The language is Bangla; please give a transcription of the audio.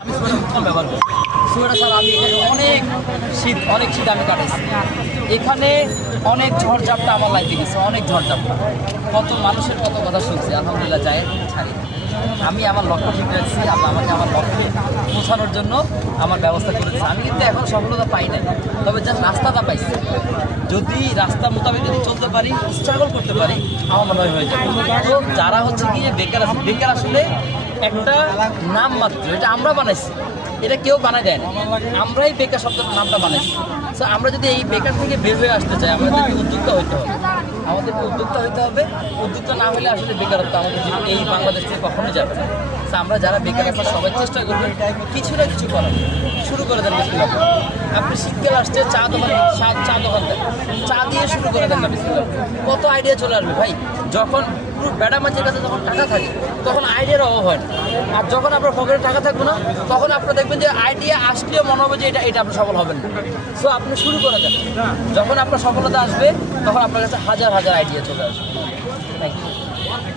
আমি সোয়েটার কম ব্যবহার করি। সোয়েটার ছাড়া আমি এখানে অনেক শীত আমি কাটাইছি। এখানে অনেক ঝড়ঝাপটা আমার লাইফে গেছে, অনেক ঝড়ঝাপটা। কত মানুষের কত কথা শুনছি, আলহামদুলিল্লাহ যায় ছাড়ি। আমি আমার লক্ষ্য ঠিক রাখছি, আল্লাহ আমাকে আমার লক্ষ্যে পৌঁছানোর জন্য আমার ব্যবস্থা করে দিচ্ছে। আমি কিন্তু এখন সফলতা পাই নাই, তবে জাস্ট রাস্তাটা পাইছি। যদি রাস্তা মোতাবেক যদি চলতে পারি, স্ট্রাগল করতে পারি, আমার মনে হয় হয়ে যাবে। তো যারা হচ্ছে গিয়ে বেকার আছে, বেকার আসলে একটা নাম মাত্র, এটা আমরা বানাইছি, এটা কেউ বানায় দেয় না, আমরাই বেকার শব্দের নামটা বানাইছি। সো আমরা যদি এই বেকার থেকে বের হয়ে আসতে চাই, আমাদেরকে উদ্যোক্তা হইতে হবে, উদ্যোক্তা না হলে আসলে বেকারত্ব আমাদের জীবন এই বাংলাদেশ থেকে কখনোই যাবে না। সো আমরা যারা বেকার আছি সবাই চেষ্টা করবেন কিছু না কিছু করার, শুরু করে দেন বিসমিল্লাহ। আপনি শীতকাল আসছে, চা দোকান দেন, চা দিয়ে শুরু করে দেন না বিসমিল্লাহ। কত আইডিয়া চলে আসবে ভাই। যখন পুরো বেড়া মাঝের কাছে যখন টাকা থাকে তখন আইডিয়ার অভাব হয় না, আর যখন আপনার পকেটে টাকা থাকবে না তখন আপনারা দেখবেন যে আইডিয়া আসলেও মনে হবে যে এটা আপনি সফল হবেন না। সো আপনি শুরু করে দেন, যখন আপনার সফলতা আসবে তখন আপনার কাছে হাজার হাজার আইডিয়া চলে আসবে। Thank you.